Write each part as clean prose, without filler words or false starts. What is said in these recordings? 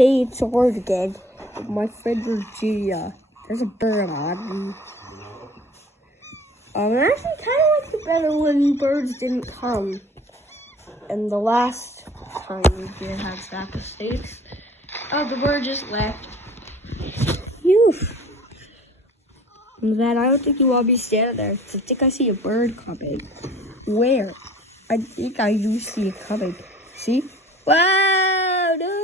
Hey, it's Horde again. My friend Virginia. There's a bird on me. I actually kind of liked it better when birds didn't come. And the last time we did have stack of steaks, the bird just left. Phew. I'm glad I don't think you want to be standing there. I think I see a bird coming. Where? I think I do see it coming. See? Wow, no!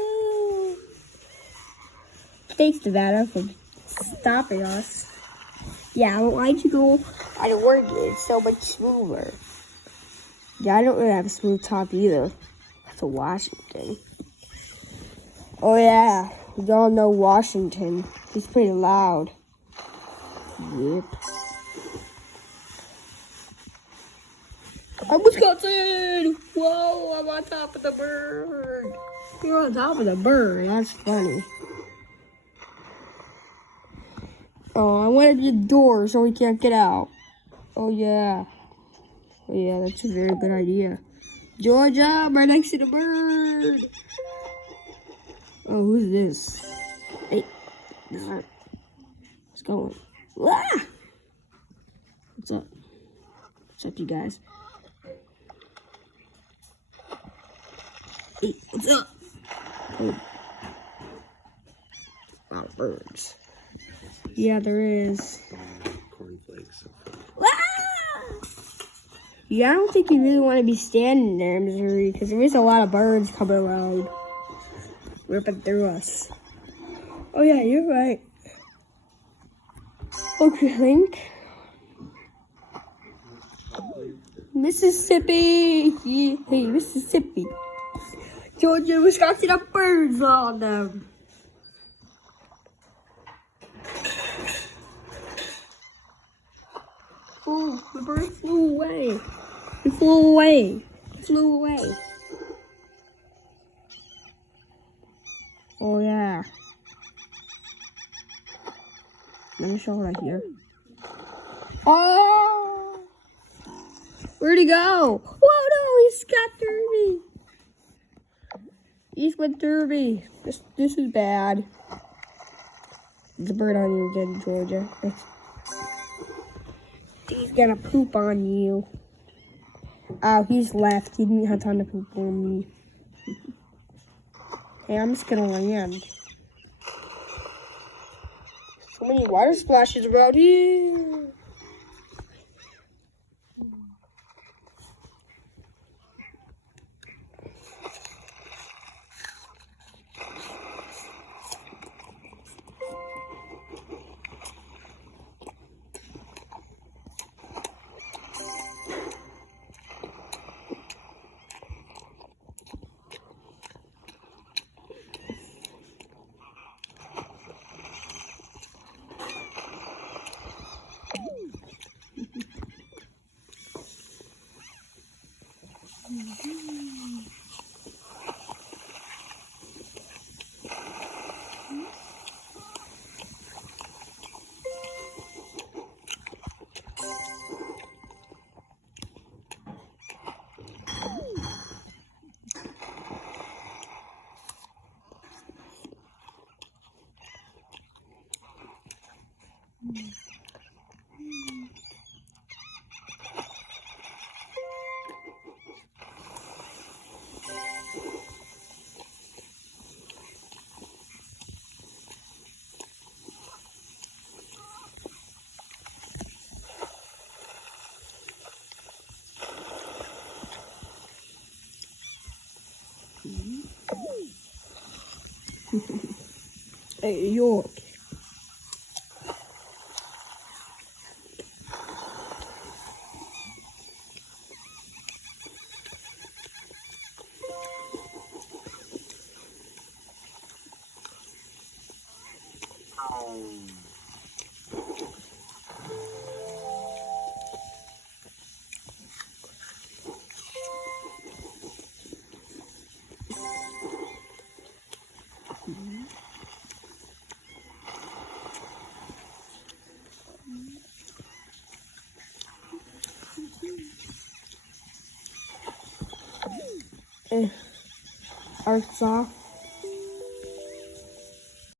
Thanks, Nevada, for stopping us. Yeah, why'd you go out of Oregon? It's so much smoother. Yeah, I don't really have a smooth top either. That's a Washington. Oh yeah, you all know Washington. He's pretty loud. Yep. I'm Wisconsin! Whoa, I'm on top of the bird. You're on top of the bird. That's funny. Oh, I wanted the door so we can't get out. Oh yeah. Oh yeah, that's a very good idea. Georgia, right next to the bird. Oh, who's this? Hey, what's going? Ah! What's up? What's up, you guys? Hey, what's up? Oh, birds. Yeah, there is. Cornflakes. Yeah, I don't think you really want to be standing there, Missouri, because there is a lot of birds coming around, ripping through us. Oh yeah, you're right. Okay, Link. Mississippi. Yeah, hey, Mississippi. Georgia, Wisconsin have birds on them. Oh, the bird flew away. It flew away. It flew away. Oh, yeah. Let me show right here. Oh! Where'd he go? Oh, no, he's got through me. He went through me. This is bad. There's a bird on you again, Georgia. He's gonna poop on you. Oh, he's left. He didn't have time to poop on me. Hey, I'm just gonna land. So many water splashes around here. Hey, York. Arkansas.